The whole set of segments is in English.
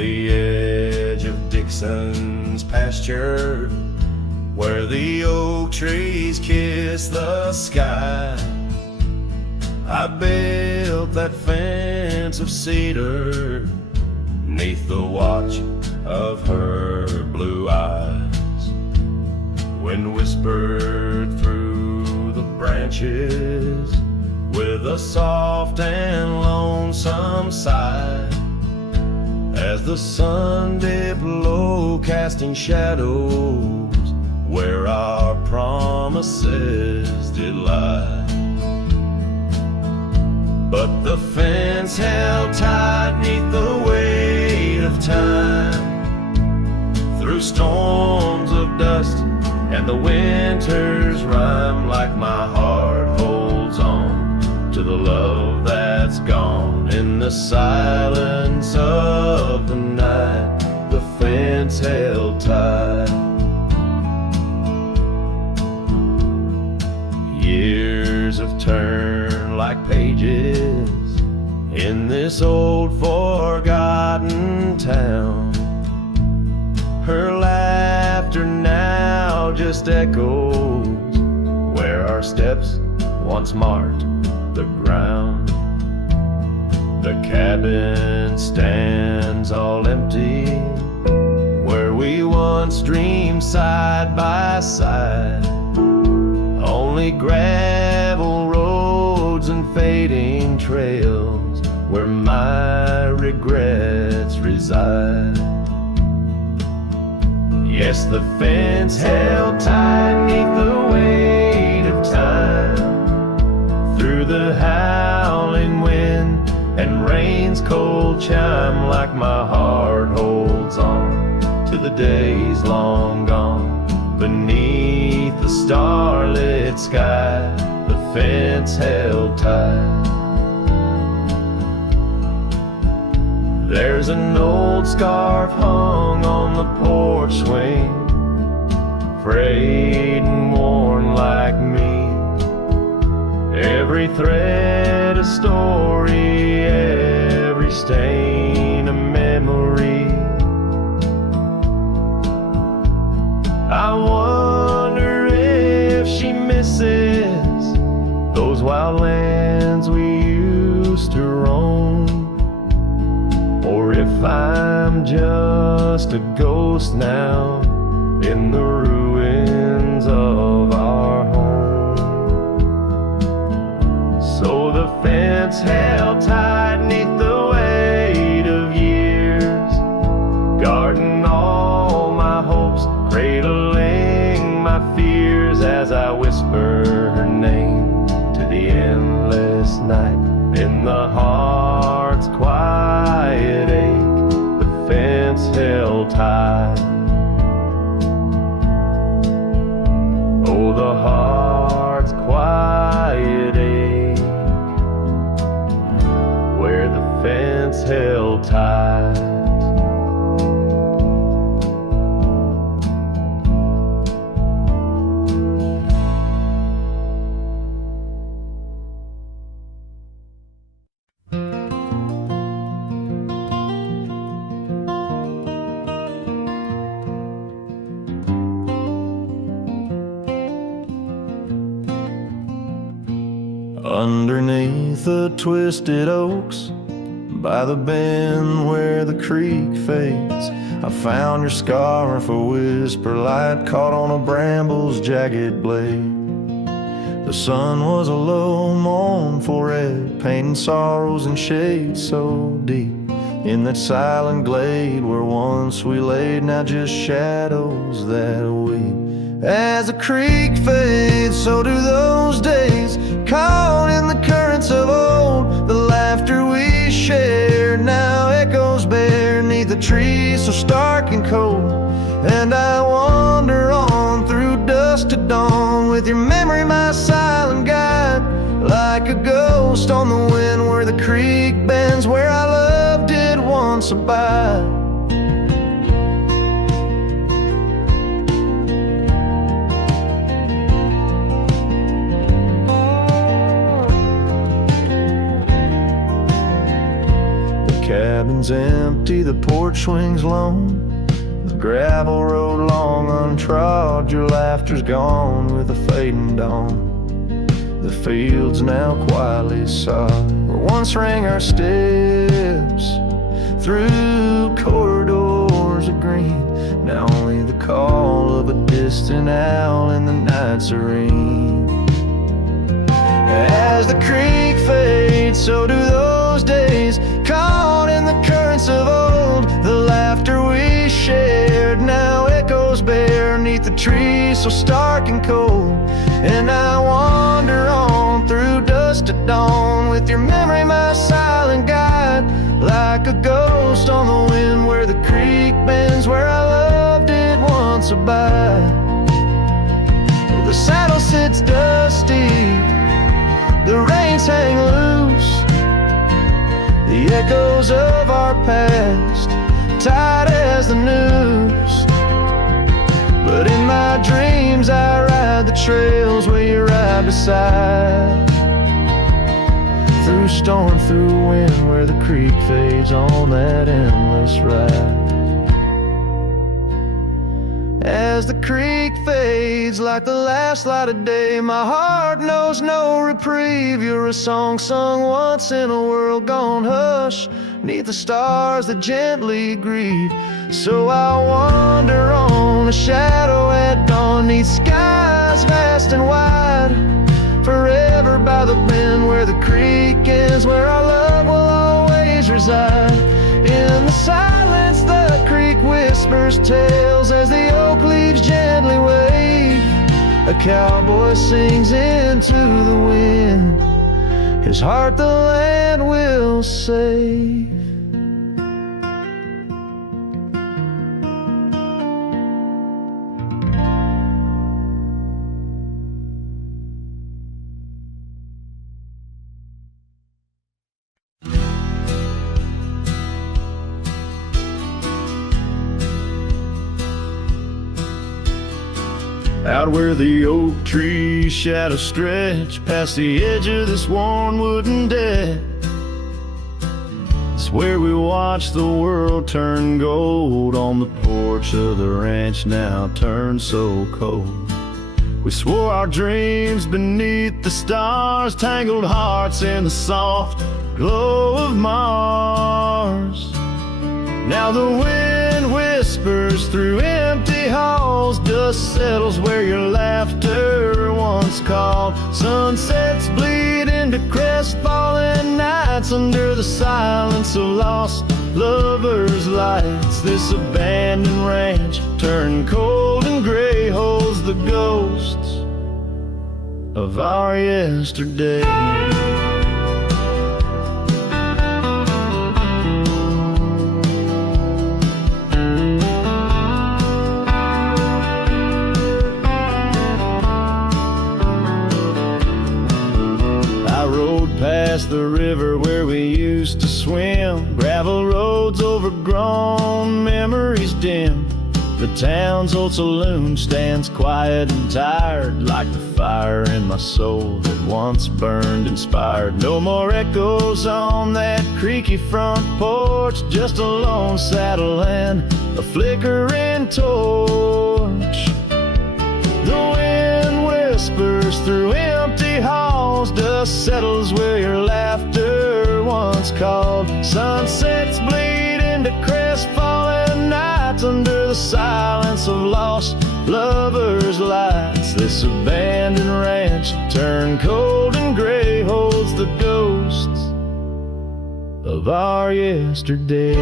the edge of Dixon's pasture, where the oak trees kiss the sky, I built that fence of cedar 'neath the watch of her blue eyes. Wind whispered through the branches with a soft and lonesome sigh, as the sun dipped low, casting shadows where our promises did lie. But the fence held tight 'neath the weight of time, through storms of dust and the winter's rime, like my heart holds on to the love that's gone. In the silence of the night, the fence held tight. Years have turned like pages in this old forgotten town. Her laughter now just echoes where our steps once marked the ground. The cabin stands all empty where we once dreamed side by side. Only gravel roads and fading trails where my regrets reside. Yes, the fence held tight 'neath the weight of time, through the howling wind and rain's cold chime, like my heart holds on to the days long gone. Beneath the starlit sky, the fence held tight. There's an old scarf hung on the porch swing, frayed and worn like me. Every thread a story, every stain a memory. I wonder if she misses those wild lands we used to roam, or if I'm just a ghost now in the ruins of our home. So the fence held tight 'neath the weight of years, guarding all my hopes, cradling my fears, as I whisper her name to the endless night. In the heart's quiet ache, the fence held tight. Oh, the heart's quiet ache, where the fence held tight. Underneath the twisted oaks, by the bend where the creek fades, I found your scarf, a whisper light caught on a bramble's jagged blade. The sun was a low mournful red, painting sorrows and shades so deep. In that silent glade where once we laid, now just shadows that weep. As the creek fades, so do those days, caught in the currents of old. The laughter we shared now echoes bare 'neath the trees so stark and cold. And I wander on through dusk to dawn, with your memory my silent guide, like a ghost on the wind where the creek bends, where our love did once abide. Cabin kitchen's empty, the porch swings lone, the gravel road long untrod, your laughter's gone with the fading dawn. The fields now quietly sod, where once rang our steps through corridors of green. Now only the call of a distant owl in the night serene. As the creek fades, so do those days, caught in the currents of old. The laughter we shared now echoes bare neath the trees so stark and cold. And I wander on through dusk to dawn, with your memory my silent guide, like a ghost on the wind where the creek bends, where I loved it once abide. The saddle sits dusty, the reins hang loose, the echoes of our past tied as the noose. But in my dreams I ride the trails where you ride beside, through storm, through wind, where the creek fades on that endless ride. As the creek fades like the last light of day, my heart knows no reprieve. You're a song sung once in a world gone hush, neath the stars that gently grieve. So I wander on, a shadow at dawn, neath skies vast and wide, forever by the bend where the creek ends, where our love will always reside. In the silence the creek whispers tales as the oak leaves gently wave. A cowboy sings into the wind, his heart the land will save. Out where the oak trees shadows stretch past the edge of this worn wooden deck, it's where we watch the world turn gold on the porch of the ranch now turned so cold. We swore our dreams beneath the stars, tangled hearts in the soft glow of Mars. Now the wind whispers through empty halls, dust settles where your laughter once called. Sunsets bleed into crestfallen nights under the silence of lost lovers' lights. This abandoned ranch turned cold and gray holds the ghosts of our yesterday. Past the river where we used to swim, gravel roads overgrown, memories dim. The town's old saloon stands quiet and tired, like the fire in my soul that once burned inspired. No more echoes on that creaky front porch, just a lone saddle and a flickering torch. The wind whispers through empty halls, dust settles where your laughter once called. Sunsets bleed into crestfallen nights under the silence of lost lovers' lights. This abandoned ranch turned cold and gray holds the ghosts of our yesterday.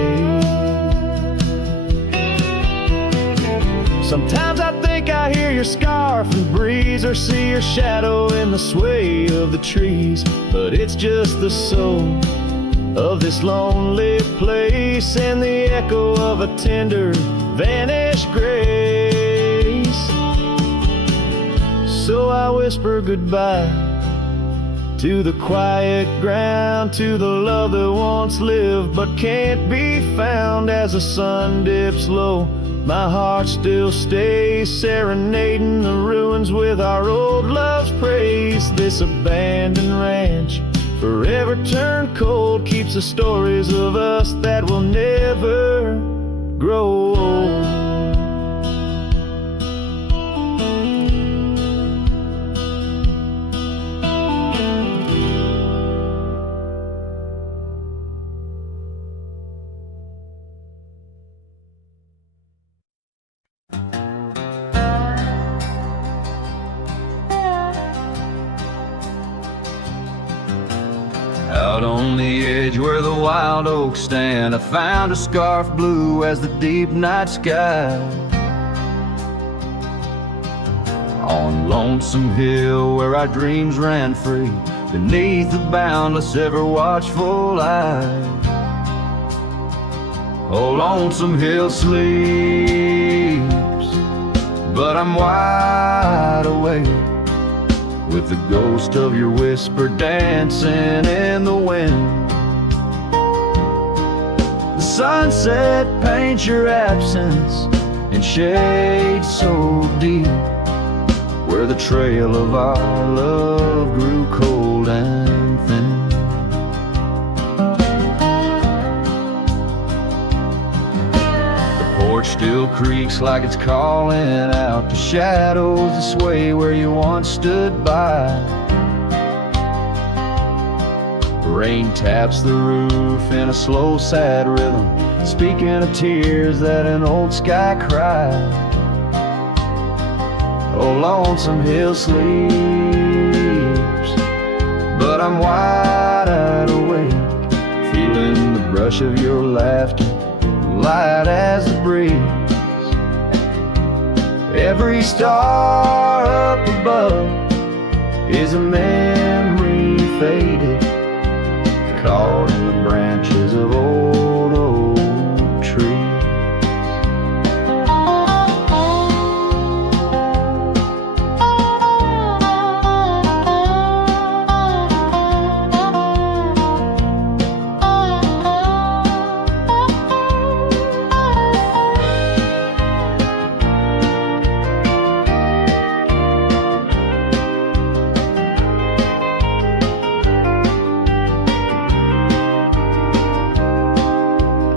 Sometimes I think I hear your scarf in the breeze, or see your shadow in the sway of the trees. But it's just the soul of this lonely place, and the echo of a tender vanished grace. So I whisper goodbye to the quiet ground, to the love that once lived but can't be found. As the sun dips low, my heart still stays, serenading the ruins with our old love's praise. This abandoned ranch forever turn cold, keeps the stories of us that will never grow old. Out on the edge where the wild oaks stand, I found a scarf blue as the deep night sky. On Lonesome Hill where our dreams ran free, beneath the boundless ever watchful eye. Oh, Lonesome Hill sleeps, but I'm wide awake, with the ghost of your whisper dancing in the wind. The sunset paints your absence in shades so deep, where the trail of our love grew cold and thin. The porch still creaks like it's calling out to shadows that sway where you once stood by. Rain taps the roof in a slow, sad rhythm, speaking of tears that an old sky cried. Oh, Lonesome Hill sleeps, but I'm wide awake, feeling the brush of your laughter, light as the breeze. Every star up above is a memory faded, caught in the branches of old oak trees.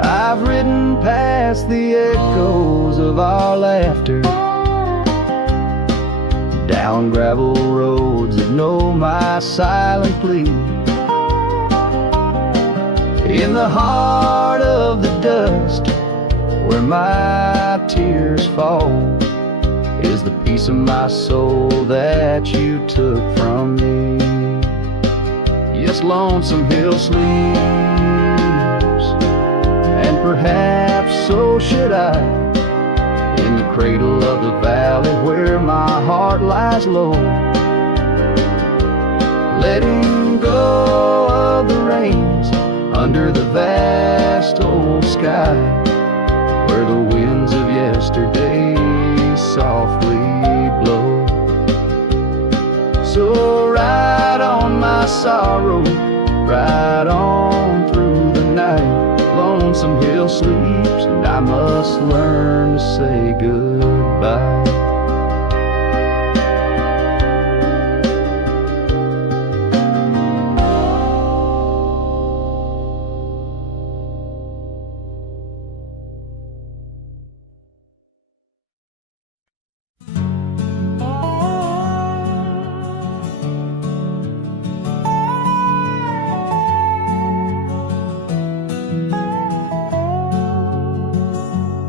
I've ridden past the echoes of our laughter, down gravel roads that know my silent plea. In the heart of the dust, where my tears fall, is the piece of my soul that you took from me. Yes, Lonesome Hill sleeps, and perhaps so should I, in the cradle of the valley where my heart lies low, letting go of the reins under the vast old sky, where the winds of yesterday softly blow. So ride on my sorrow, ride on through the night. Lonesome Hill sleeps, and I must learn to say goodbye.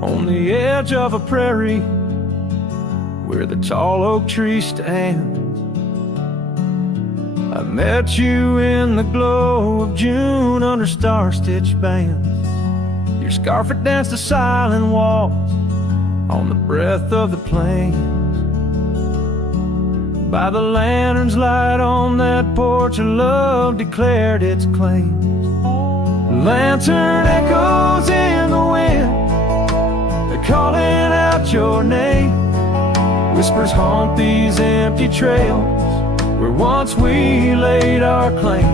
On the edge of a prairie where the tall oak tree stands, I met you in the glow of June under star-stitched bands. Your scarf had danced a silent waltz on the breath of the plains. By the lantern's light on that porch, a love declared its claims. The lantern echoes in the wind, calling out your name. Whispers haunt these empty trails where once we laid our claim.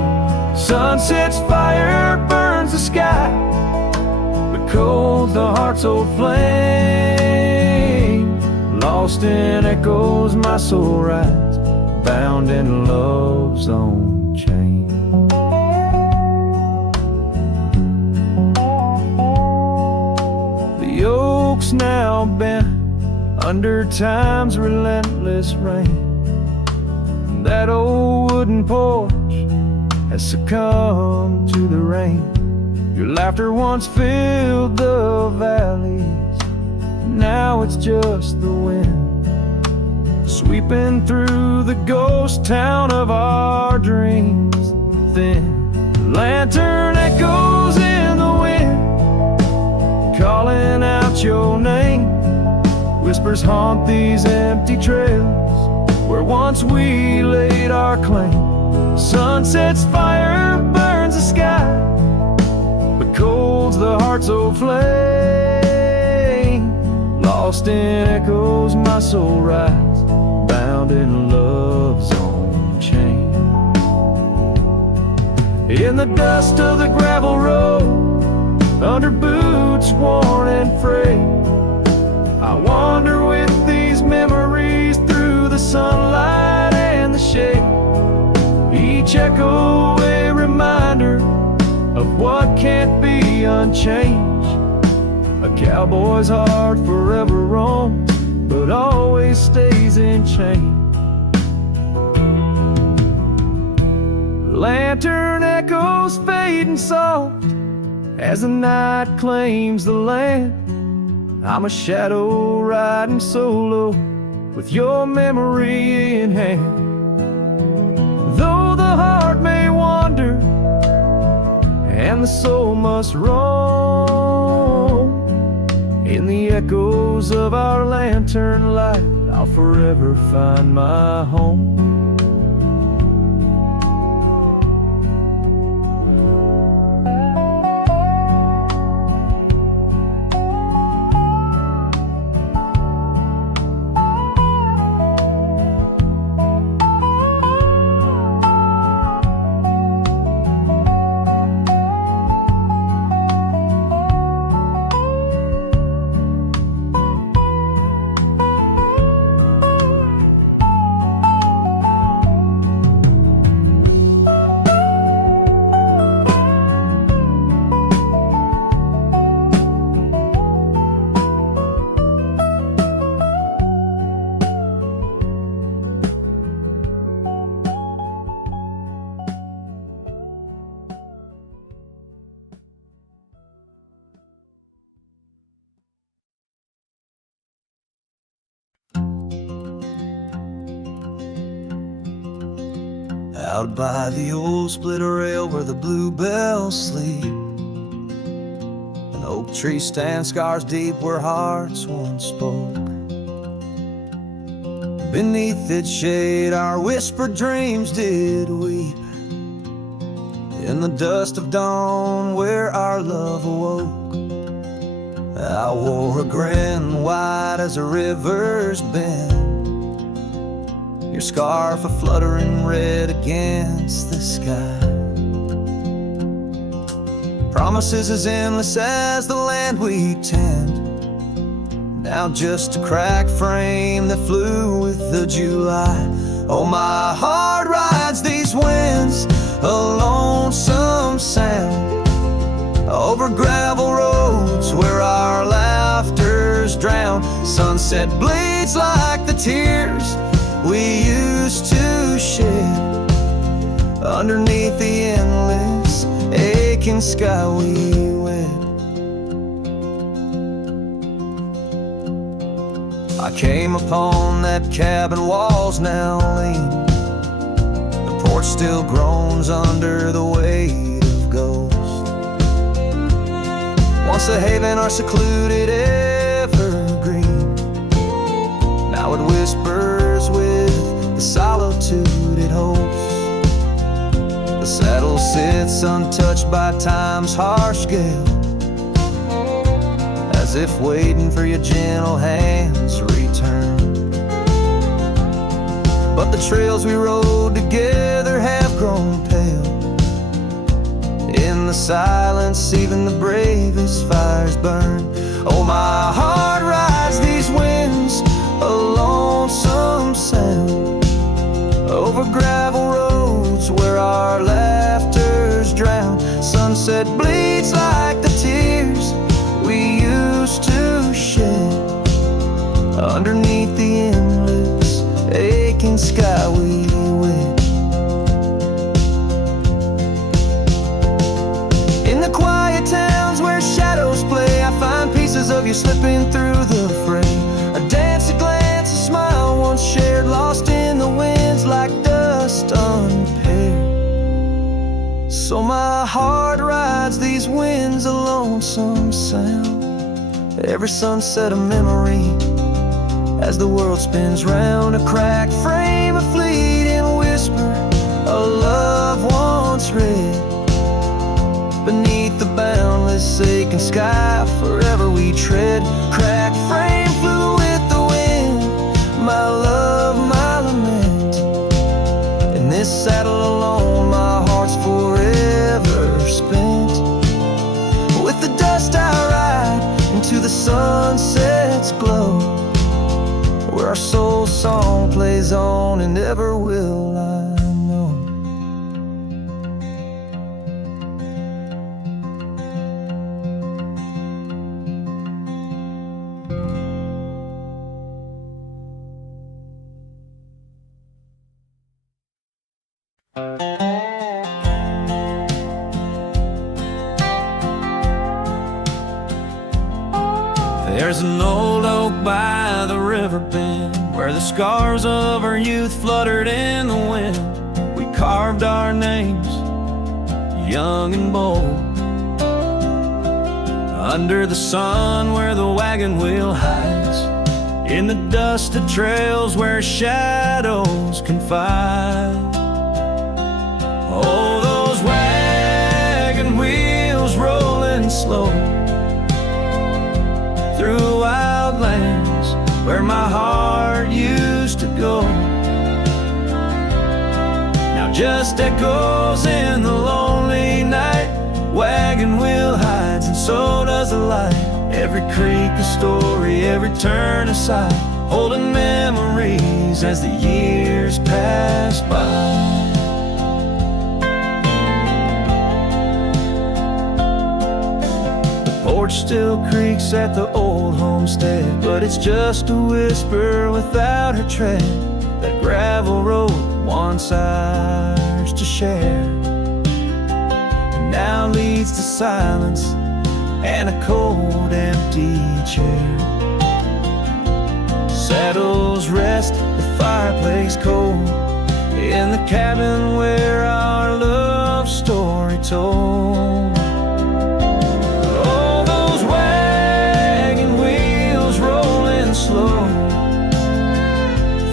Sunset's fire burns the sky, but cold's the heart's old flame. Lost in echoes my soul rides, bound in love's own chain. The oak's now bent under time's relentless rain. That old wooden porch has succumbed to the rain. Your laughter once filled the valleys, now it's just the wind sweeping through the ghost town of our dreams. Thin lantern echoes in the wind, calling out your name. Whispers haunt these empty trails where once we laid our claim. Sunset's fire burns the sky, but cold's the heart so flame. Lost in echoes my soul rides, bound in love's own chain. In the dust of the gravel road, under boots worn and frayed, I wander with these memories through the sunlight and the shade. Each echo a reminder of what can't be unchanged. A cowboy's heart forever roams, but always stays in chains. Lantern echoes fading soft as the night claims the land. I'm a shadow riding solo with your memory in hand. Though the heart may wander and the soul must roam, in the echoes of our lantern light I'll forever find my home. Out by the old split rail where the bluebells sleep, an oak tree stands scars deep where hearts once spoke. Beneath its shade our whispered dreams did weep, in the dust of dawn where our love awoke. I wore a grin wide as a river's bend, your scarf a fluttering red against the sky. Promises as endless as the land we tend, now just a cracked frame that flew with the July. Oh, my heart rides these winds, a lonesome sound, over gravel roads where our laughter's drowned. Sunset bleeds like the tears we used to shed underneath the endless aching sky we wed. I came upon that cabin walls now lean, the porch still groans under the weight of ghosts. Once a haven or secluded evergreen, now it whispers with the solitude it holds. The saddle sits untouched by time's harsh gale, as if waiting for your gentle hand's return. But the trails we rode together have grown pale, in the silence even the bravest fires burn. Oh, my heart rides these winds, a lonesome sound, over gravel roads where our laughter's drowned. Sunset bleeds like the tears we used to sky we win. In the quiet towns where shadows play, I find pieces of you slipping through the fray. A dance, a glance, a smile once shared, lost in the winds like dust unpaired. So my heart rides these winds, a lonesome sound. Every sunset a memory, as the world spins round. A cracked frame, a fleeting whisper, a love once read. Beneath the boundless aching sky, forever we tread. Cracked frame flew with the wind, my love, my lament. In this saddle alone, my heart's forever spent. With the dust I ride into the sunset's glow, where our soul song plays on and ever will I know. There's an old oak by the river bend, where the scars of our youth fluttered in the wind. We carved our names, young and bold, under the sun where the wagon wheel hides, in the dusted trails where shadows confide. Oh, those wagon wheels rolling slow through wild lands where my heart used to go. Now just echoes in the lonely night. Wagon wheel hides and so does the light. Every creek a story, every turn a sigh, holding memories as the years pass by. Porch still creaks at the old homestead, but it's just a whisper without her tread. That gravel road once ours to share, and now leads to silence and a cold empty chair. Saddles rest, the fireplace cold, in the cabin where our love story told. Slow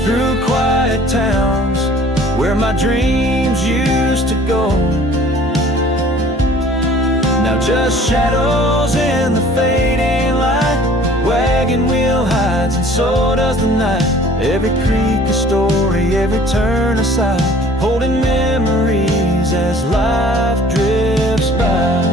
through quiet towns where my dreams used to go. Now just shadows in the fading light. Wagon wheel hides and so does the night. Every creek a story, every turn a sigh, holding memories as life drifts by.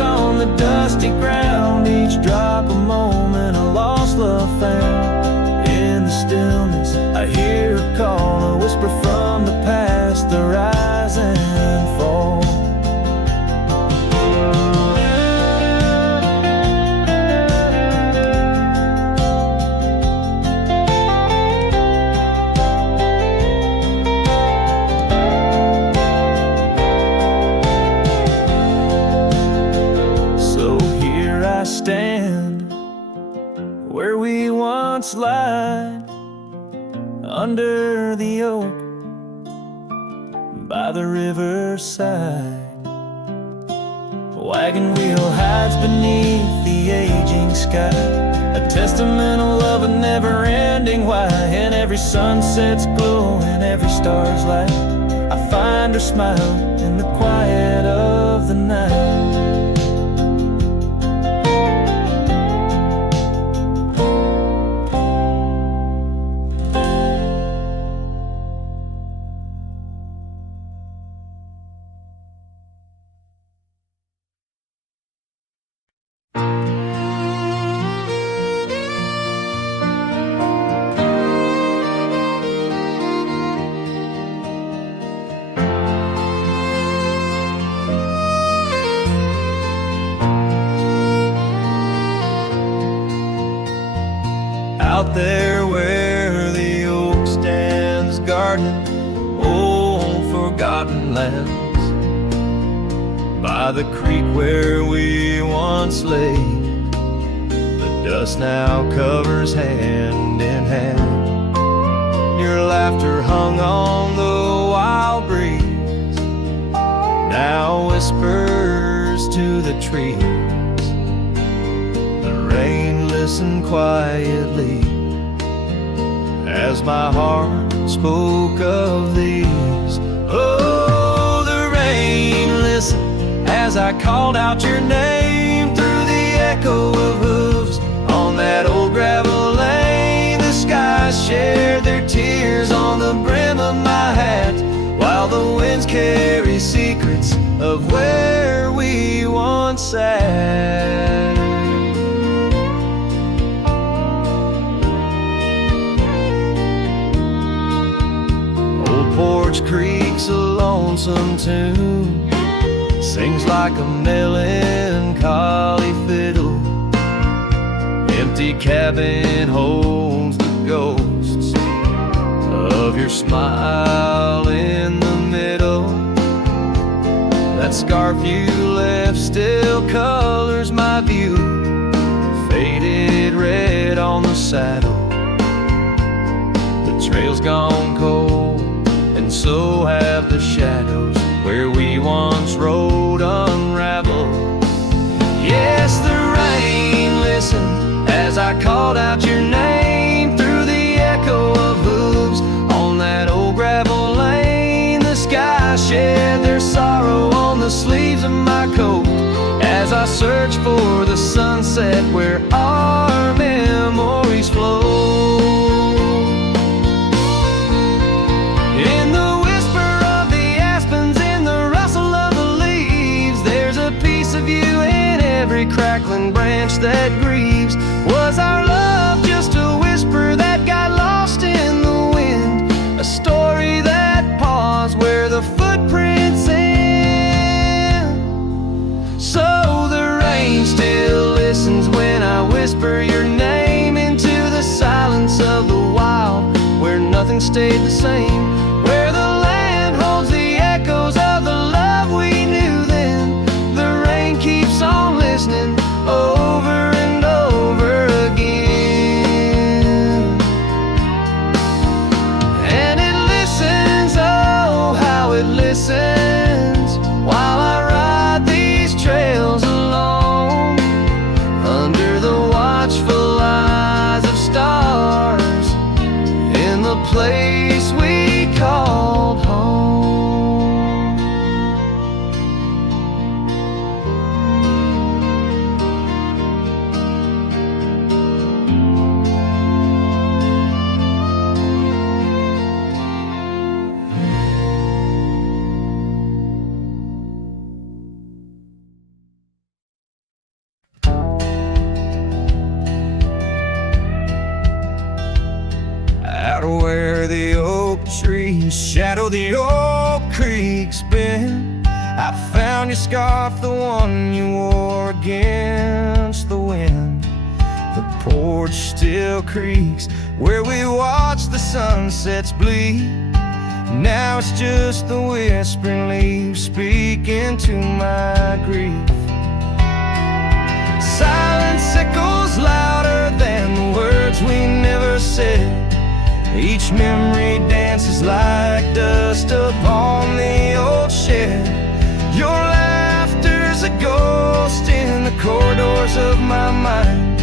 On the dusty ground, each drop a moment, a lost love found. In the stillness I hear a call, a whisper from the past, the rise and fall. Stand where we once lied, under the oak by the riverside. Wagon wheel hides beneath the aging sky, a testament of love, a never-ending why. And every sunset's glow and every star's light, I find her smile in the quiet of the night. out there where the oak stands guarding old forgotten lands, by the creek where we once lay, the dust now covers hand in hand. Your laughter hung on the wild breeze, now whispers to the trees. The rain listened quietly as my heart spoke of these. Oh, the rain listened as I called out your name through the echo of hooves on that old gravel lane. The skies shared their tears on the brim of my hat, while the winds carry secrets of where we once sat. Old Porch Creek's a lonesome tune, sings like a melancholy fiddle. Empty cabin holds the ghosts of your smile in the middle. That scarf you left still colors my view, faded red on the saddle. The trail's gone cold, and so have the shadows where we once rode unraveled. Yes, the rain listened as I called out your name through the echo of hooves on that old gravel lane. The sky shed their sorrow on the sleeves of my coat as I search for the sunset where our memories flow. In the whisper of the aspens, in the rustle of the leaves, there's a piece of you in every crackling branch that grieves. Was our love just a whisper that got lost in the wind? A story that paused where the footprints end? So the rain still listens when I whisper your name into the silence of the wild, where nothing stayed the same, where the land holds the echoes of the love we knew then. The rain keeps on listening over and over again, and it listens, oh how it listens, while I ride these trails alone under the watchful eyes of stars in the place we called home. Out where the oak trees shadow the old creek's bend, I found your scarf, the one you wore against the wind. The porch still creaks where we watch the sunsets bleed. Now it's just the whispering leaves speaking to my grief. Silence echoes louder than the words we never said. Each memory dances like dust upon the old shed. Your laughter's a ghost in the corridors of my mind,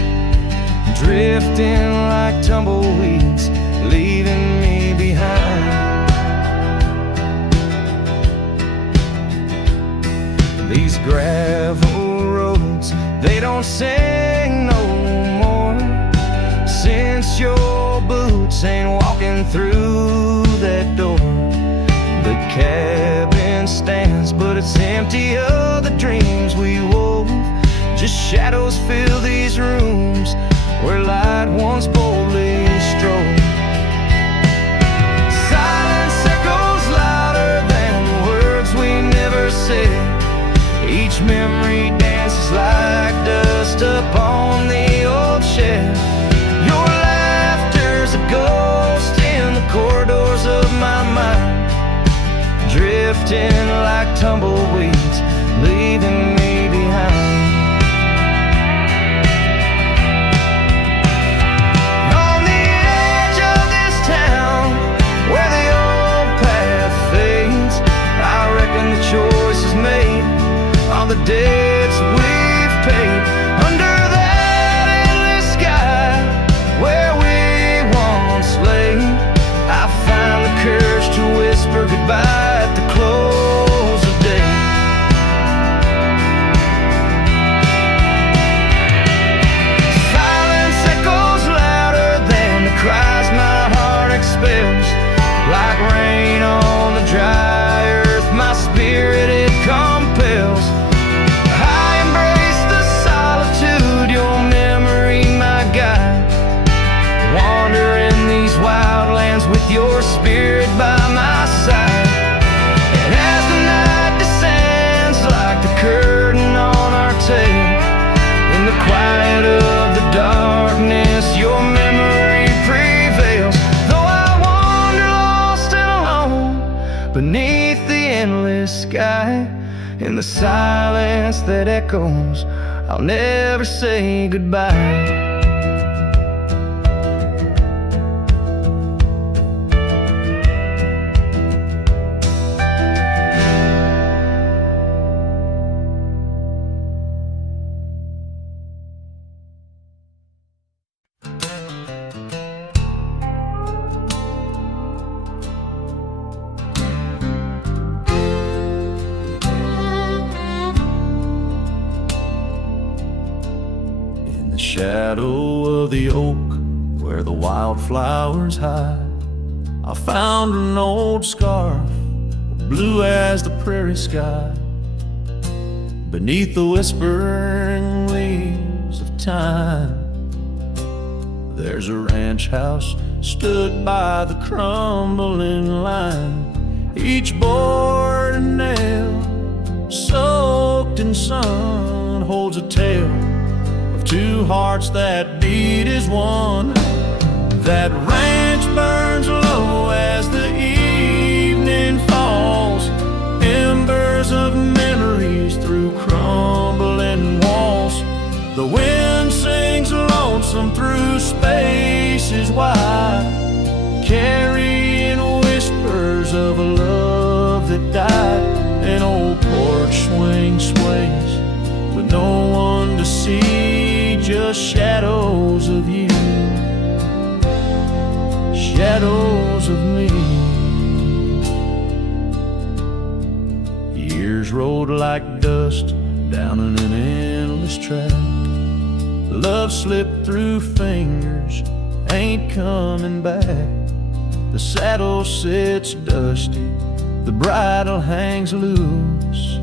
drifting like tumbleweeds, leaving me behind. These gravel roads, they don't sing no more, since your boots ain't walking through that door. The cabin stands, but it's empty of the dreams we wove. Just shadows fill these rooms where light once boldly strode. Silence echoes louder than words we never said. Each memory dances like dust upon the old shed. Your laugh drifting like tumbleweeds, leaving me behind. On the edge of this town, where the old path fades, I reckon the choice is made, all the debts we've paid. Under that endless sky, where we once lay, I find the courage to whisper goodbye at the close of day. Silence echoes louder than the cries my heart expels. Like rain on the dry earth, my spirit it compels. I embrace the solitude, your memory my guide. Wander in these wild lands with your spirit by my side. And as the night descends like the curtain on our tale, in the quiet of the darkness your memory prevails. Though I wander lost and alone beneath the endless sky, in the silence that echoes, I'll never say goodbye. Shadow of the oak where the wildflowers hide, I found an old scarf, blue as the prairie sky. Beneath the whispering leaves of time, there's a ranch house stood by the crumbling line. Each board and nail soaked in sun holds a tale of two hearts that beat as one. That ranch burns low as the evening falls, embers of memories through crumbling walls. The wind sings lonesome through spaces wide, carrying whispers of a love that died. An old porch swing sways with no one to see, just shadows of you, shadows of me. Years rolled like dust down in an endless track. Love slipped through fingers, ain't coming back. The saddle sits dusty, the bridle hangs loose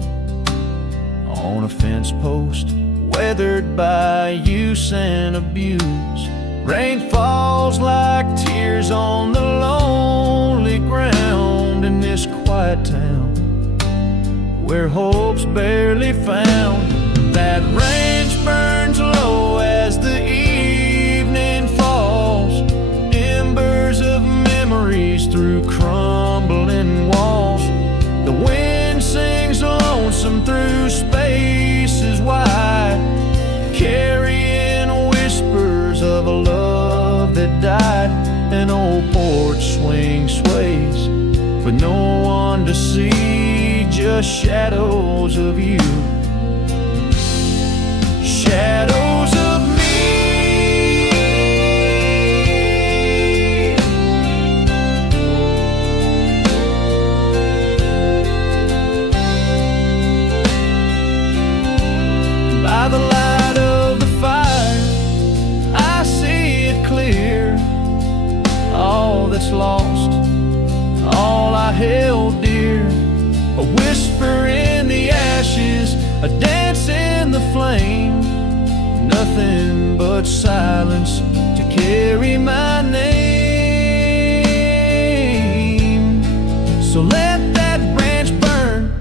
on a fence post, weathered by use and abuse. Rain falls like tears on the lonely ground in this quiet town where hope's barely found. That ranch burns low as the evening falls, embers of memories through crumbling walls. The wind sings lonesome through spaces wide, carrying whispers of a love that died. An old porch swing sways with no one to see, just shadows of you, shadows of me. By the light of the fire, I see it clear. All that's lost, all I held dear, a whisper in the ashes, a dance in the flame, nothing but silence to carry my name. So let that branch burn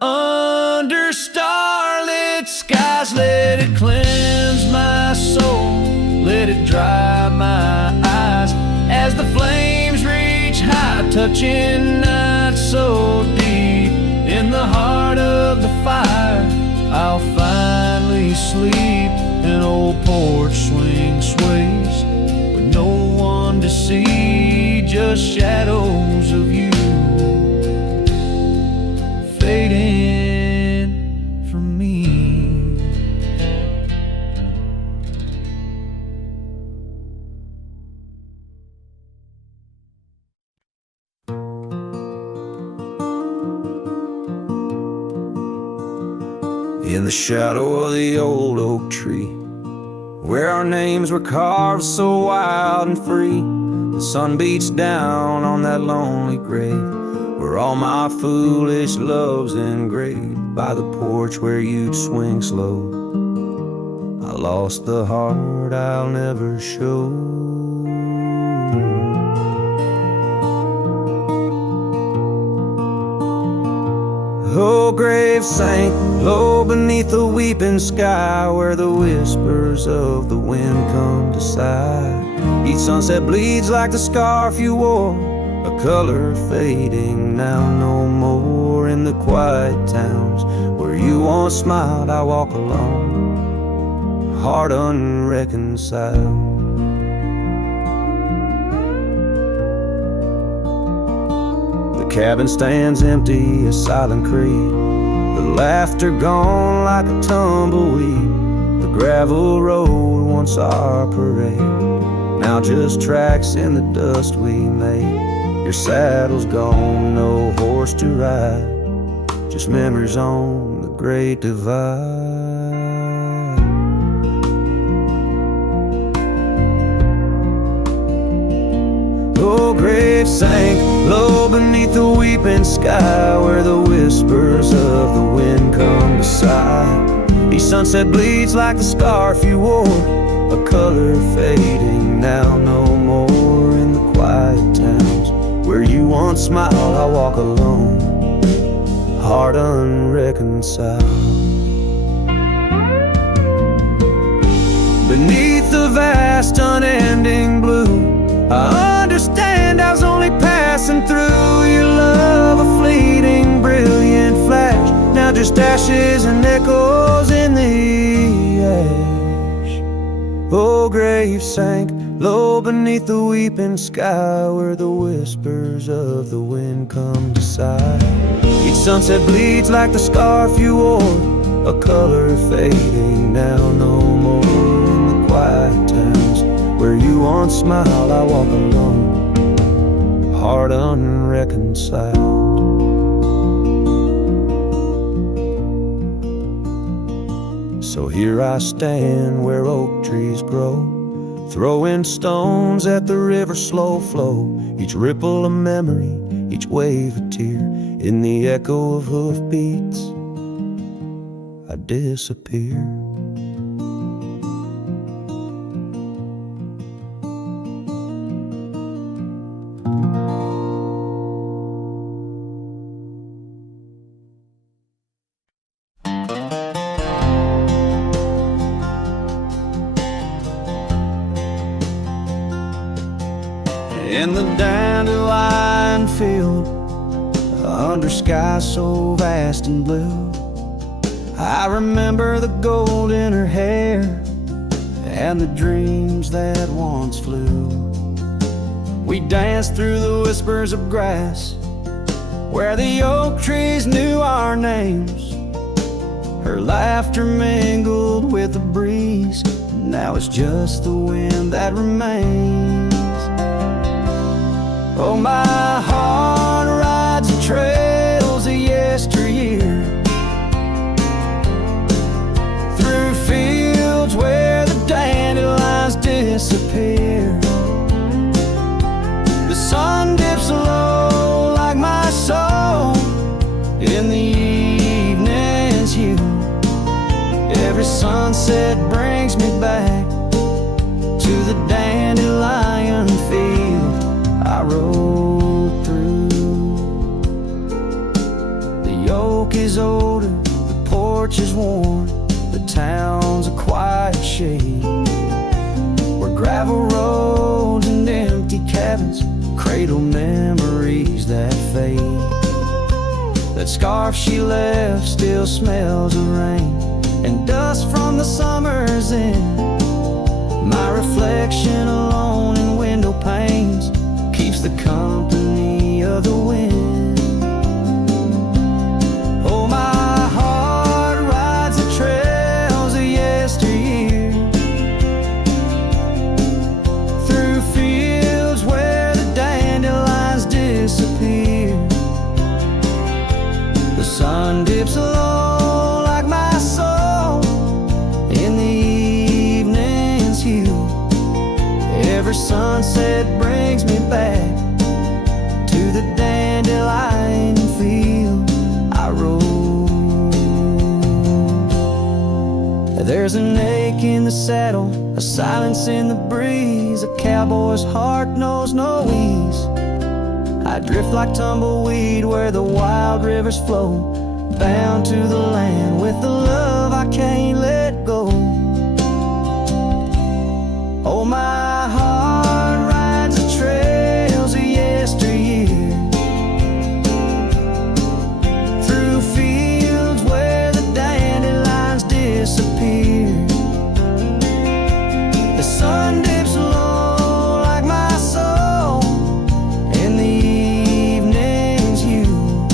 under starlit skies, let it cleanse my soul, let it dry my eyes as the flames reach high, touching not so deep. asleep, an old porch swing sways with no one to see, just shadows of you fading from me. In the shadow of the old oak tree, where our names were carved so wild and free, the sun beats down on that lonely grave, where all my foolish love's engraved. By the porch where you'd swing slow, I lost the heart I'll never show. Oh, grave sank low beneath the weeping sky, where the whispers of the wind come to sigh. Each sunset bleeds like the scarf you wore, a color fading now no more. In the quiet towns where you once smiled, I walk alone, heart unreconciled. The cabin stands empty, a silent creed, the laughter gone like a tumbleweed. The gravel road, once our parade, now just tracks in the dust we made. Your saddle's gone, no horse to ride, just memories on the great divide. Oh, grave sank low beneath the weeping sky, where the whispers of the wind come to sigh. Each sunset bleeds like the scarf you wore, a color fading now no more. In the quiet towns where you once smiled, I walk alone, heart unreconciled. Beneath the vast unending blue, I understand I was only passing through. Your love, a fleeting brilliant flash, now just ashes and echoes in the ash. Oh, grave sank low beneath the weeping sky, where the whispers of the wind come to sigh. Each sunset bleeds like the scarf you wore, a color fading now no more. In the quiet towns where you once smiled, I walk alone, heart unreconciled. So here I stand where oak trees grow, throwing stones at the river's slow flow. Each ripple a memory, each wave a tear. In the echo of hoofbeats, I disappear. In the dandelion field, under sky so vast and blue, I remember the gold in her hair and the dreams that once flew. We danced through the whispers of grass, where the oak trees knew our names. Her laughter mingled with the breeze, now it's just the wind that remains. Oh, my heart rides the trails of yesteryear, through fields where the dandelions disappear. The sun dips low like my soul in the evening's hue. Every sunset brings me back to the dandelion field I rode through. The oak is older, the porch is worn, the town's a quiet shade, where gravel roads and empty cabins cradle memories that fade. That scarf she left still smells of rain, and dust from the summer's end. My reflection alone in window panes keeps the company of the wind. Oh, my heart rides the trails of yesteryear, through fields where the dandelions disappear. The sun dips low like my soul in the evening's hue. Every sunset brings me back to the dandelion field I rode. There's an ache in the saddle, a silence in the breeze. A cowboy's heart knows no ease. I drift like tumbleweed where the wild rivers flow, bound to the land with the love I can't let go. Oh, my heart rides the trails of yesteryear, through fields where the dandelions disappear. The sun dips low like my soul in the evening's hue.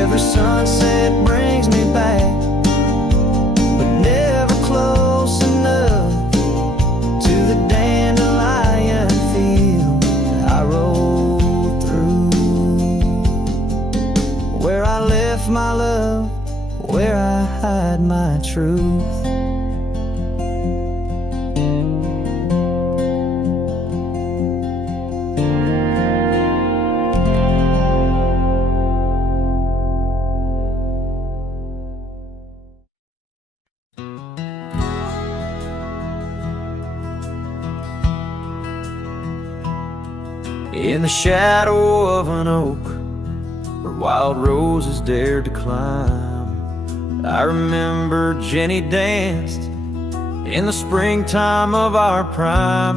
Every sunset brings me back, but never close enough to the dandelion field I rode through. Where I left my love, where I hide my truth. In the shadow of an oak where wild roses dared to climb, I remember Jenny danced in the springtime of our prime.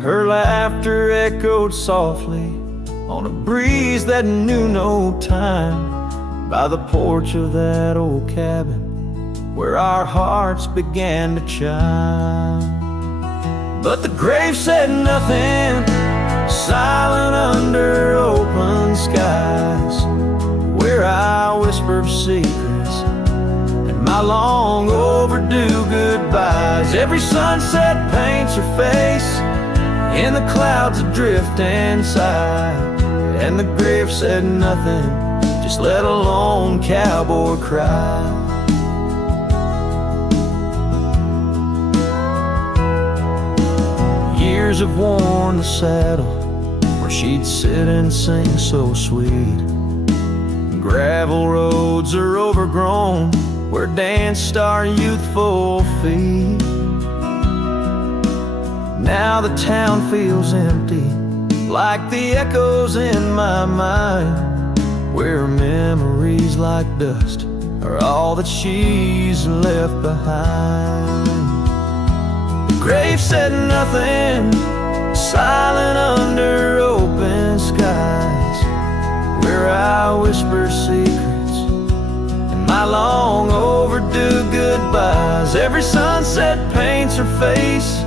Her laughter echoed softly on a breeze that knew no time, by the porch of that old cabin where our hearts began to chime. But the grave said nothing, silent under open skies, where I whispered secrets and my long overdue goodbyes. Every sunset paints her face in the clouds adrift inside, and the grave said nothing, just let a lone cowboy cry. Years have worn the saddle where she'd sit and sing so sweet. Gravel roads are overgrown where danced our youthful feet. Now the town feels empty, like the echoes in my mind, where memories like dust are all that she's left behind. The grave said nothing, silent under open skies, where I whisper secrets and my long overdue goodbyes. Every sunset paints her face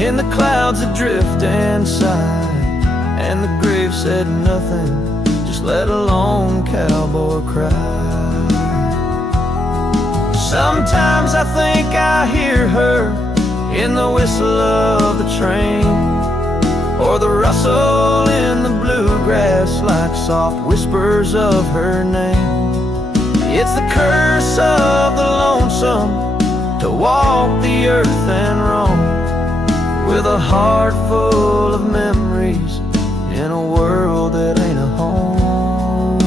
in the clouds adrift inside, and the grave said nothing, just let a lone cowboy cry. Sometimes I think I hear her in the whistle of the train, or the rustle in the bluegrass like soft whispers of her name. It's the curse of the lonesome to walk the earth and roam, with a heart full of memories in a world that ain't a home.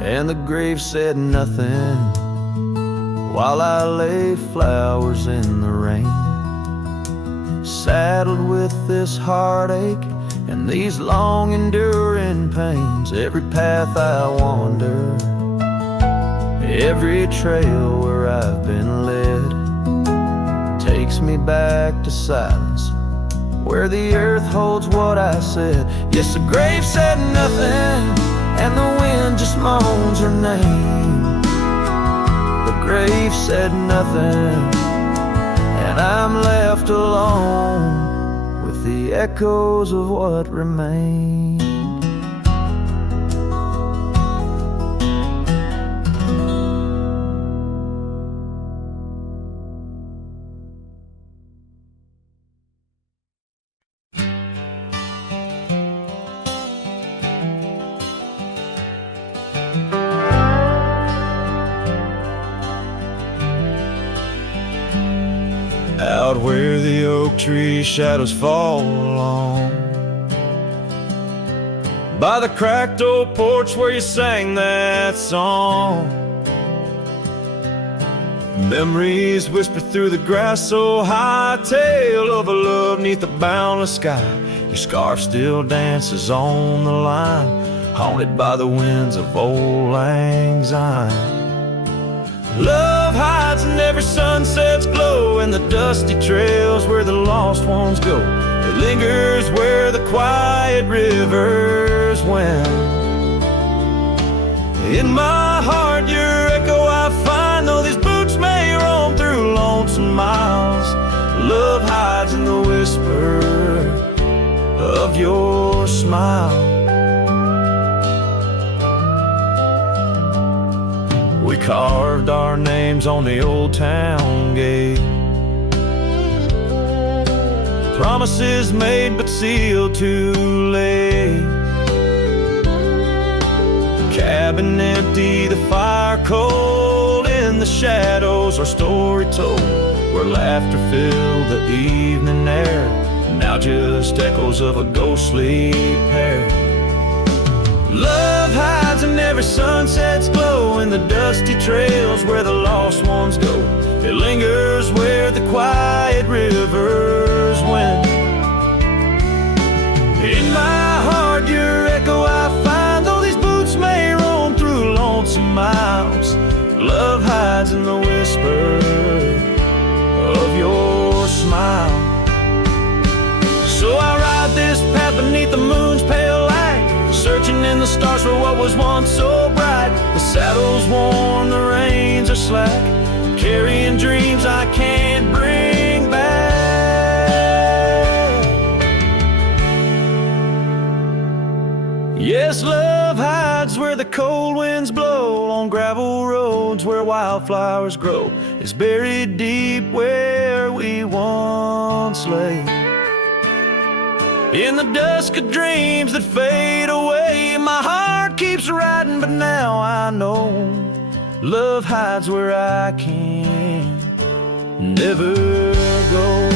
And the grave said nothing while I lay flowers in the rain, saddled with this heartache and these long enduring pains. Every path I wander, every trail where I've been led, takes me back to silence, where the earth holds what I said. Yes, the grave said nothing, and the wind just moans her name. The grave said nothing, and I'm left alone with the echoes of what remained. Out where the oak tree shadows fall along, by the cracked old porch where you sang that song, memories whisper through the grass so high, tale of a love neath the boundless sky. Your scarf still dances on the line, haunted by the winds of old lang syne. Love hides in every sunset's glow, and the dusty trails where the lost ones go. It lingers where the quiet rivers wend. In my heart your echo I find, though these boots may roam through lonesome miles. Love hides in the whisper of your smile. We carved our names on the old town gate, promises made but sealed too late. The cabin empty, the fire cold, in the shadows our story told, where laughter filled the evening air, now just echoes of a ghostly pair. Love hides in every sunset's glow, in the dusty trails where the lost ones go. It lingers where the quiet rivers wend. In my heart your echo I find, though these boots may roam through lonesome miles. Love hides in the whisper of your smile. So I ride this path beneath the moon's pale light, searching in the stars for what was once so bright. The saddle's worn, the reins are slack, carrying dreams I can't bring back. Yes, love hides where the cold winds blow, on gravel roads where wildflowers grow. It's buried deep where we once lay, in the dusk of dreams that fade away. My heart keeps riding, but now I know love hides where I can never go.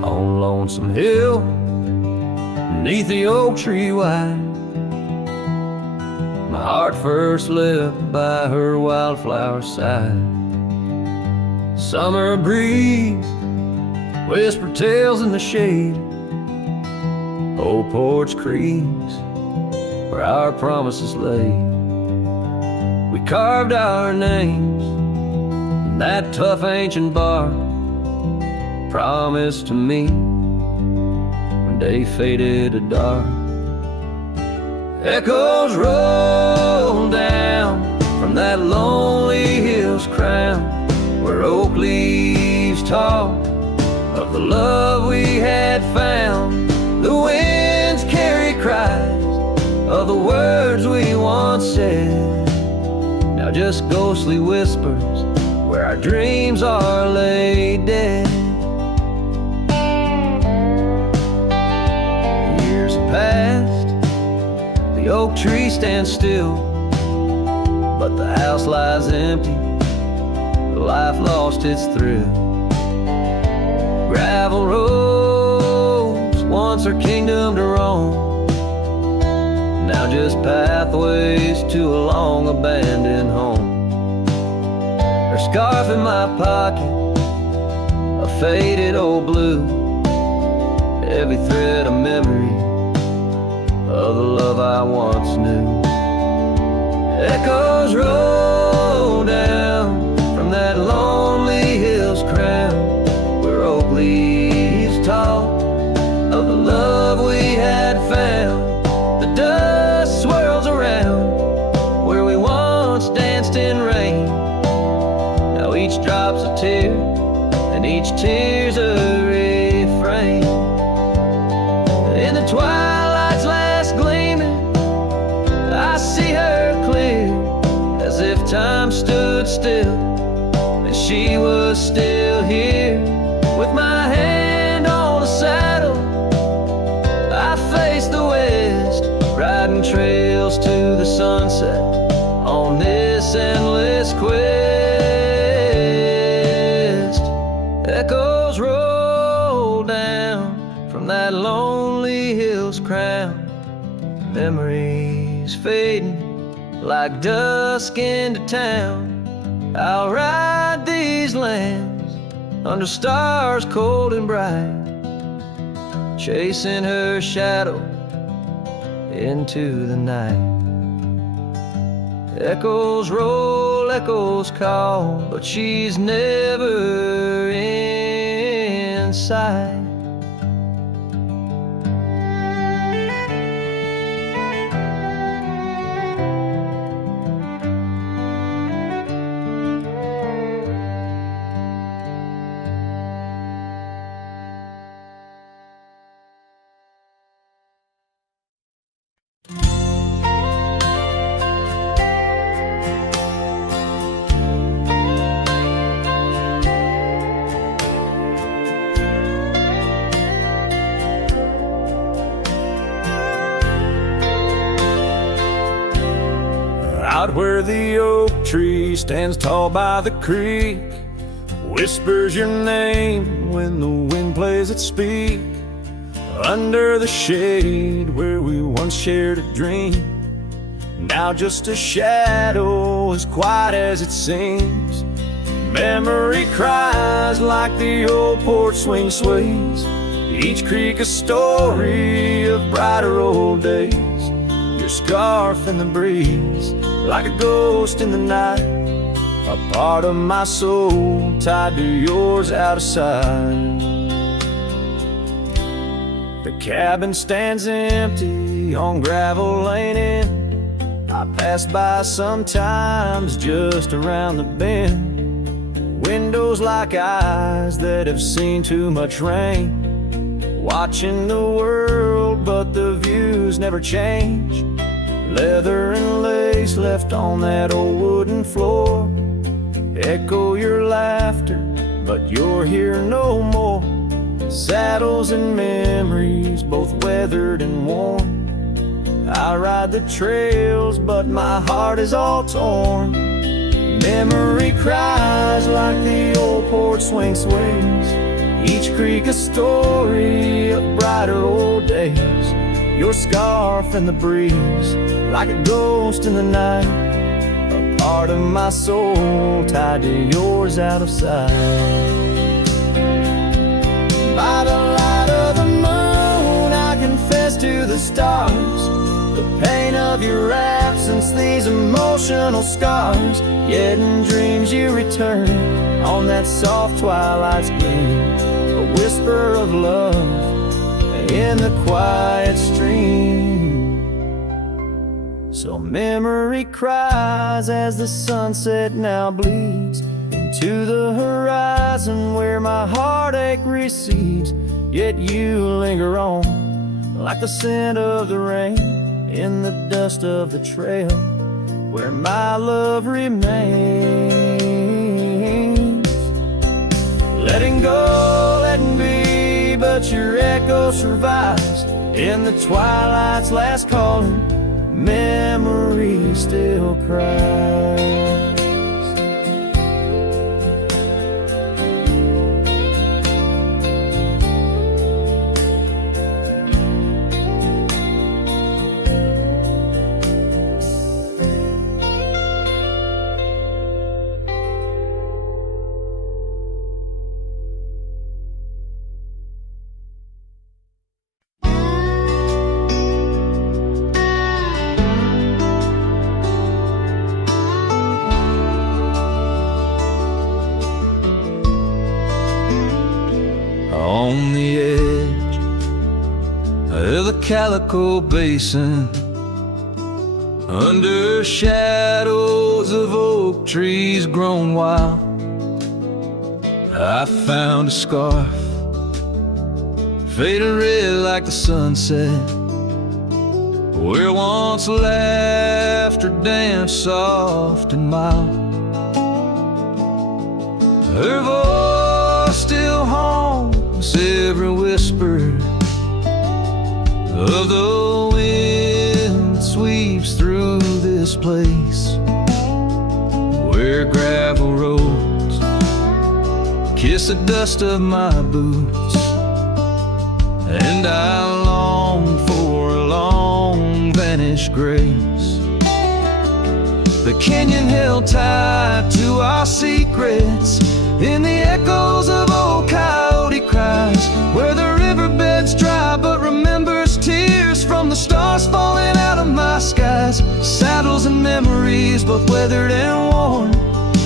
On Lonesome Hill, beneath the oak tree wide, my heart first left by her wildflower side. Summer breeze, whisper tales in the shade, old porch creaks where our promises lay. We carved our names in that tough ancient bark, promised to meet when day faded to dark. Echoes roll down from that lonely hill's crown, where oak leaves talk of the love we had found. The winds carry cries of the words we once said, now just ghostly whispers where our dreams are laid dead. Years have passed, The oak tree stands still, but the house lies empty. Life lost its thrill. Gravel roads, once our kingdom to roam, now just pathways to a long abandoned home. Her scarf in my pocket, a faded old blue, every thread a memory of the love I once knew. Echoes roll down from that lonely hill's crown, where oak leaves talk of the love we had found. The dust swirls around where we once danced in rain. Now each drop's a tear, and each tear's a refrain. In the twilight's last gleaming, I see her clear, as if time stood still and she was still here. With my hand on the saddle, I face the west, riding trails to the sunset on this endless quest. Echoes roll down from that lonely hill's crown, memories fading like dusk into town. I'll ride these lands under stars cold and bright, chasing her shadow into the night. Echoes roll, echoes call, but she's never in sight. Out where the oak tree stands tall by the creek, whispers your name when the wind plays its speak. Under the shade where we once shared a dream, now just a shadow as quiet as it seems. Memory cries like the old porch swing sways, each creak a story of brighter old days. Your scarf in the breeze, like a ghost in the night, a part of my soul tied to yours out of sight. The cabin stands empty on gravel lane in. I pass by sometimes just around the bend. Windows like eyes that have seen too much rain, watching the world but the views never change. Leather and lace left on that old wooden floor echo your laughter, but you're here no more. Saddles and memories, both weathered and worn. I ride the trails, but my heart is all torn. Memory cries like the old porch swing sways, each creak a story of brighter old days. Your scarf in the breeze, like a ghost in the night, a part of my soul tied to yours out of sight. By the light of the moon, I confess to the stars the pain of your absence, these emotional scars. Yet in dreams you return on that soft twilight's gleam, a whisper of love in the quiet stream. So memory cries as the sunset now bleeds into the horizon where my heartache recedes. Yet you linger on like the scent of the rain in the dust of the trail where my love remains. Letting go, letting be, but your echo survives in the twilight's last calling. memory still cries. On the edge of the Calico Basin, under shadows of oak trees grown wild, I found a scarf faded red like the sunset, where once laughter danced soft and mild. Her voice still haunts every whisper of the wind that sweeps through this place, where gravel roads kiss the dust of my boots, and I long for a long vanished grace. The canyon held tight to our secrets in the echoes of old coyote cries, where the riverbed's dry but remembers tears from the stars falling out of my skies. Saddles and memories, both weathered and worn,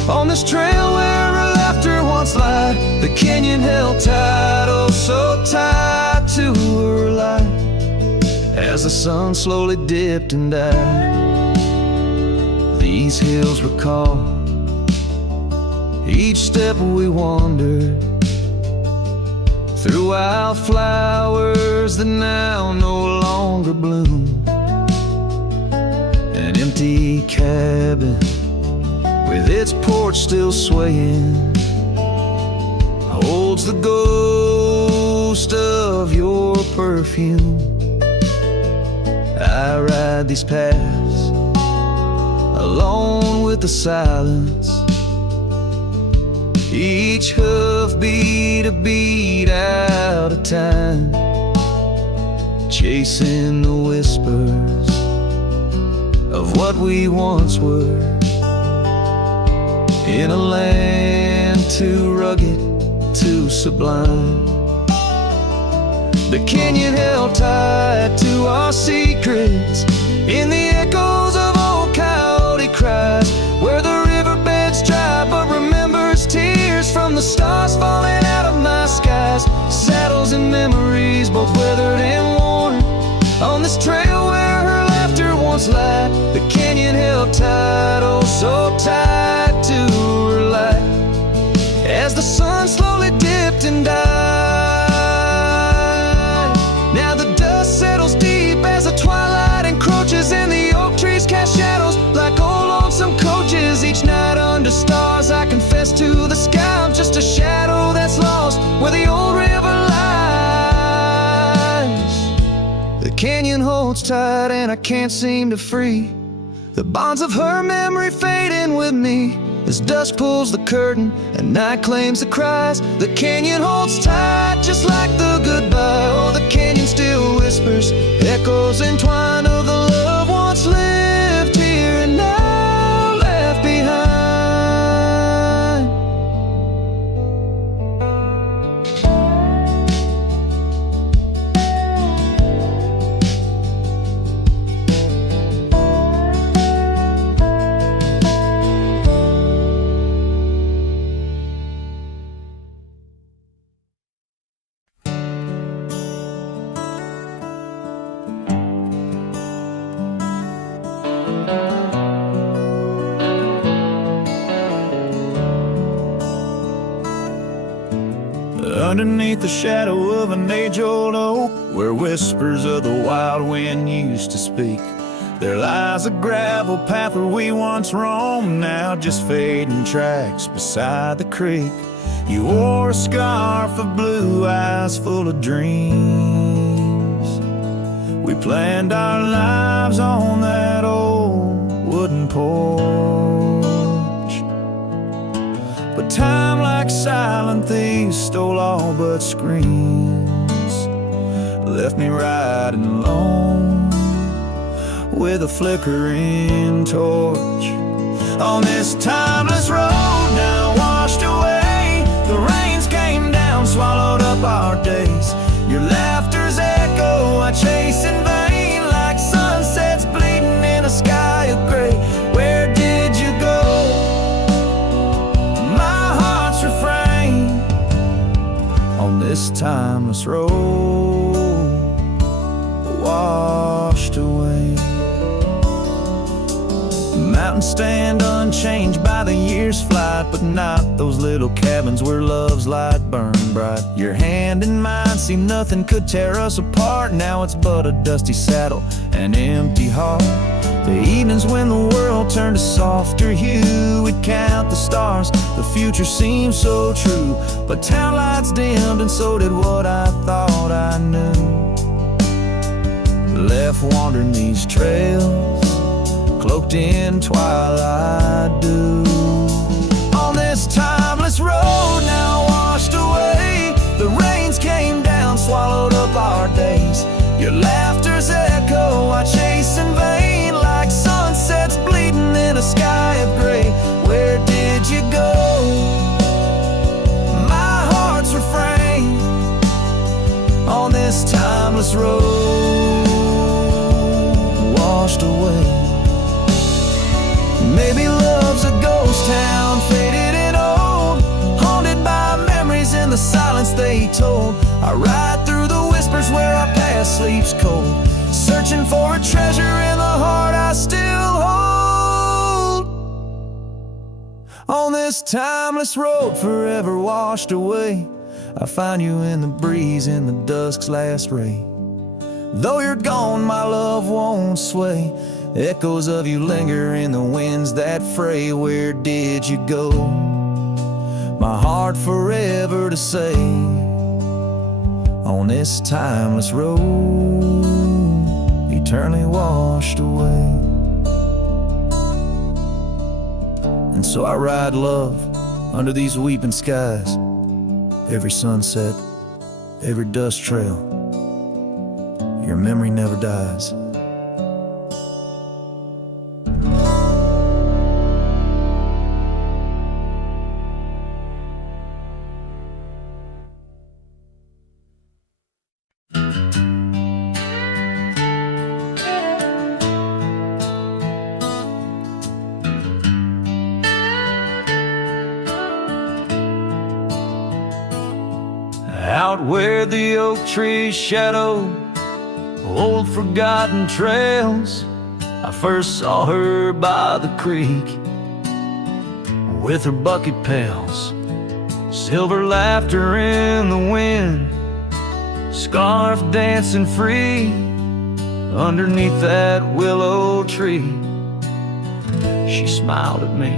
on this trail where her laughter once lied. The canyon held tight, oh so tight to her light, as the sun slowly dipped and died. These hills recall each step we wandered through wildflowers that now no longer bloom. An empty cabin with its porch still swaying holds the ghost of your perfume. I ride these paths alone with the silence, each hoofbeat a beat out of time, chasing the whispers of what we once were, in a land too rugged, too sublime. The canyon held tight to our secrets in the echoes of old coyote cries, where the riverbed's dry but remembers tears from the stars falling out of my skies. Saddles and memories, both weathered and worn, on this trail where her laughter once lied. The canyon held tight, oh so tight to her light, as the sun slowly dipped and died. Now the dust settles deep as the twilight encroaches, and the oak trees cast shadows like old lonesome coaches. Each night under stars I confess to the sky I'm just a shadow that's lost where the old river lies. The canyon holds tight and I can't seem to free the bonds of her memory fading with me, as dusk pulls the curtain and night claims the cries. The canyon holds tight just like the goodbye. Oh, the canyon still whispers echoes entwined of the love once lived here and now left behind. Underneath the shadow of an age-old oak, where whispers of the wild wind used to speak, there lies a gravel path where we once roamed, now just fading tracks beside the creek. You wore a scarf of blue eyes full of dreams. We planned our lives on that porch. But time, like silent thieves, stole all but screams, left me riding alone with a flickering torch. On this timeless road now washed away, the rains came down, swallowed up our days. Your laughter's echo I chase in vain, like sunsets bleeding in a sky of gray. Where did you go? My heart's refrain on this timeless road washed away. Mountains stand unchanged by the year's flight, but not those little cabins where love's light burned bright. Your hand in mine, see nothing could tear us apart. Now it's but a dusty saddle, an empty heart. The evenings when the world turned a softer hue, we'd count the stars, the future seemed so true. But town lights dimmed and so did what I thought I knew. Left wandering these trails, cloaked in twilight dew. On this timeless road now washed away, the rains came down, swallowed up our days. Your laughter's echo I chase in vain, like sunsets bleeding in a sky of gray. Where did you go? My heart's refrain on this timeless road washed away. Maybe love's a ghost town, faded and old, haunted by memories in the silence they told. I ride through the whispers where our past sleeps cold, searching for a treasure in the heart I still hold. On this timeless road forever washed away, I find you in the breeze in the dusk's last ray. Though you're gone, my love won't sway, echoes of you linger in the winds that fray. Where did you go? My heart forever to say, on this timeless road, eternally washed away. And so I ride love under these weeping skies, every sunset, every dust trail, your memory never dies. Out where the oak trees shadow old forgotten trails, I first saw her by the creek with her bucket pails, silver laughter in the wind, scarf dancing free underneath that willow tree. She smiled at me,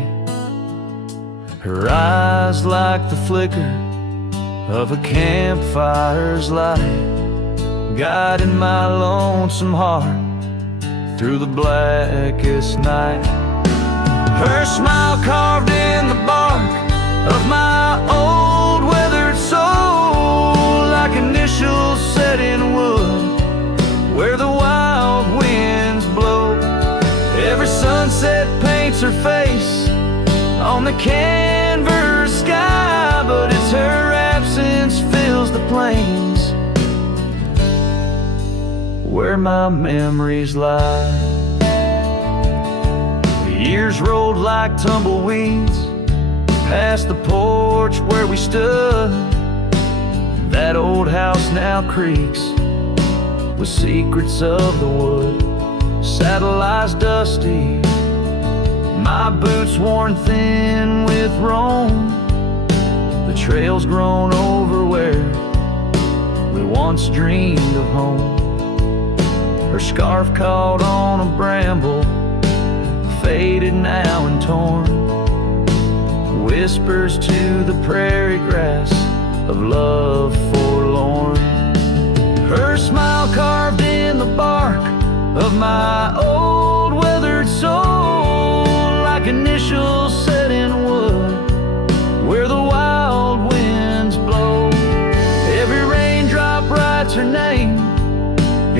her eyes like the flicker of a campfire's light, guiding my lonesome heart through the blackest night. Her smile carved in the bark of my old weathered soul, like initials set in wood where the wild winds blow. Every sunset paints her face on the canvas sky, but it's her absence fills the plains where my memories lie. The years rolled like tumbleweeds past the porch where we stood. That old house now creaks with secrets of the wood. Saddle lies dusty, my boots worn thin with Rome. The trail's grown over where we once dreamed of home. Her scarf caught on a bramble, faded now and torn, whispers to the prairie grass of love forlorn. Her smile carved in the bark of my old weathered soul,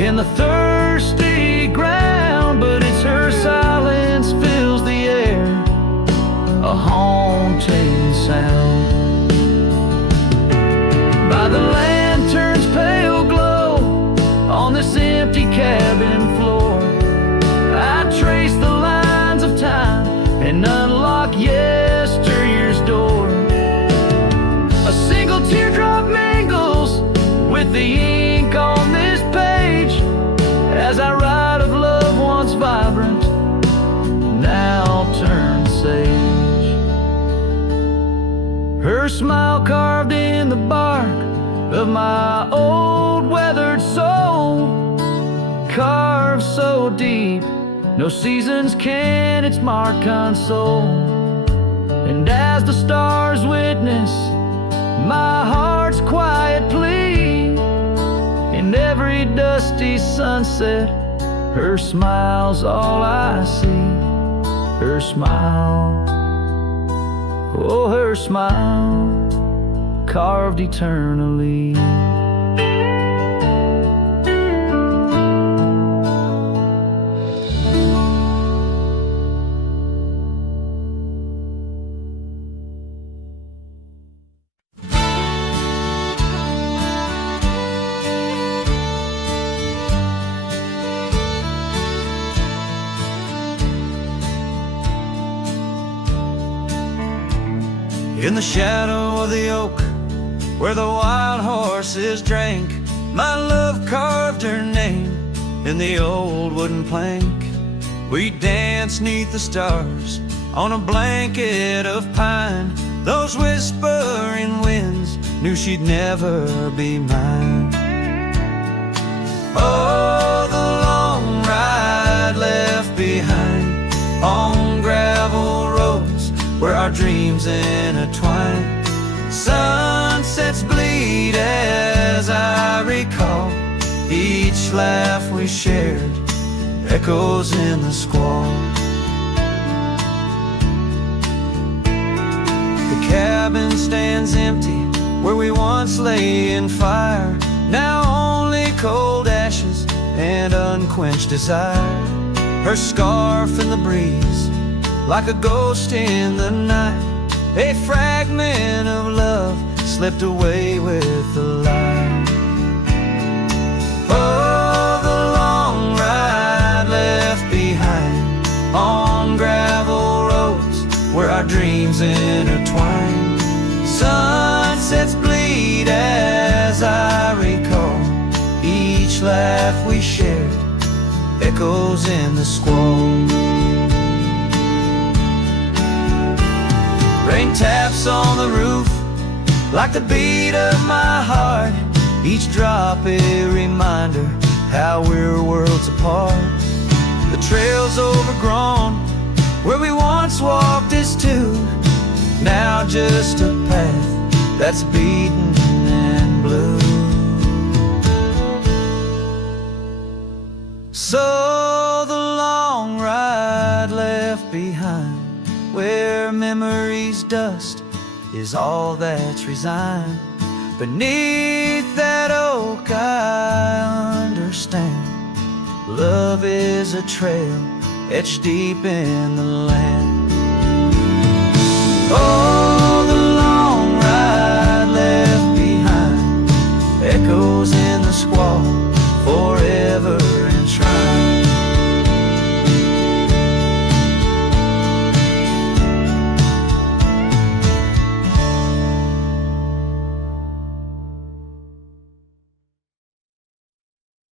in the thirsty ground, but it's her silence fills the air, a haunting sound. By the lantern's pale glow on this empty cabin floor, I trace the lines of time and unlock yesteryear's door. A single teardrop mingles with the ink on this page as I write of love once vibrant, now turned sage. Her smile carved in the bark of my old weathered soul, carved so deep no seasons can its mark console. And as the stars witness my heart's quiet plea, in every dusty sunset, her smile's all I see. Her smile, oh, her smile, carved eternally. In the shadow of the oak, where the wild horses drank, my love carved her name in the old wooden plank. We danced 'neath the stars on a blanket of pine. Those whispering winds knew she'd never be mine. Oh, the long ride left behind on gravel roads where our dreams intertwine. Sunsets bleed as I recall each laugh we shared, echoes in the squall. The cabin stands empty where we once lay in fire, now only cold ashes and unquenched desire. Her scarf in the breeze, like a ghost in the night, a fragment of love slipped away with the light. Oh, the long ride left behind on gravel roads where our dreams intertwine. Sunsets bleed as I recall each laugh we shared, echoes in the squall. Rain taps on the roof like the beat of my heart, each drop a reminder how we're worlds apart. The trail's overgrown where we once walked as two, now just a path that's beaten and blue. So the long ride left behind, where memory's dust is all that's resigned. Beneath that oak I understand, love is a trail etched deep in the land. Oh,